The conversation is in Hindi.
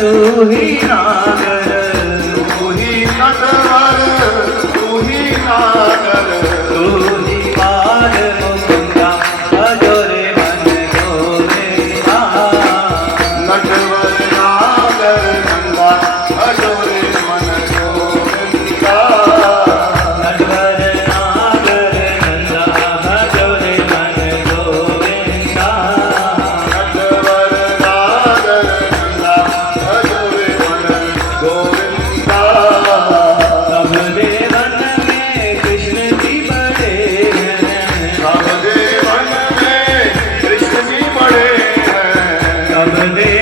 तू ही नागर, तू ही नटवर, तू ही नागर, तू ही बाल मुकुंदा भजो रे मन गोविंदा। नटवर नागर नंदा भजो रे मन गोविंदा। नटवर नागर नंदा भजो रे मन गोविंदा। नटवर नागर नंदा भजो रे मन गोविंदा। सब देवन में कृष्ण जी बड़े हैं, सब देवन में कृष्ण जी बड़े हैं। सब देवन